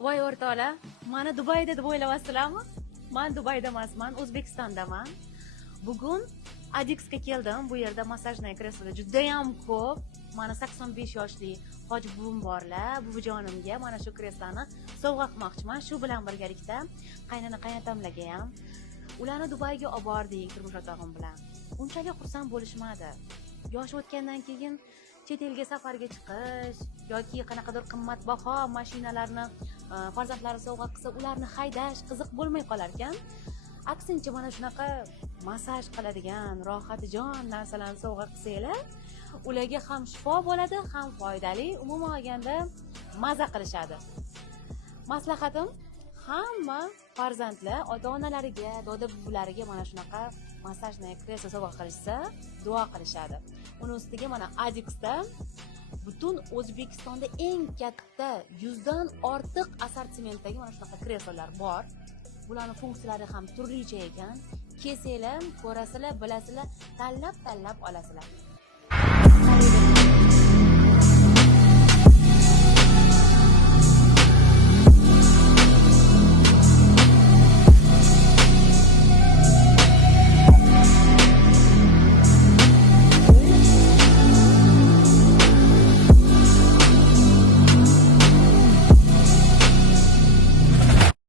Voy o'rtoqlar, mani Dubayda deb o'ylayapsizlarmi? Men Dubayda emasman, O'zbekistondaman. Bugun Adixga keldim. Bu yerda massajniy kreslolar juda ham ko'p. Mana 85 yoshli hoji buvim borlar. Buvijonimga mana shu kresloni sovg'a qilmoqchiman. Shu bilan birgalikda qaynatamlarga ham ularni Dubayga olib bordik turmush o'rtog'im bilan. Unchalik xursand bo'lishmadi. Yosh o'tgandan keyin chet elga safarga chiqish yoki qanaqadir qimmatbaho mashinalarni farzandlari sovg'a qilsa ularni haydash qiziq bo'lmay qolar ekan. Aksincha mana shunaqa massaj qiladigan rohatijon narsalarni sovg'a qilsanglar, ularga ham shifo bo'ladi, ham foydali, umuman olganda maza qilishadi. Maslahatim, hamma farzandlar ota-onalariga, doda-buvilariga mana shunaqa massajniy kreslo sovg'a qilishsa, duo qilishadi. Uni ustiga mana Adixda butun O'zbekistonda eng katta 100 dan ortiq assortimentdagi mana shunaqa kreslolar bor. Bularning funksiyalari ham turlicha ekan. Kelsanglar, ko'rasizlar, bilasizlar, tanlab olasizlar.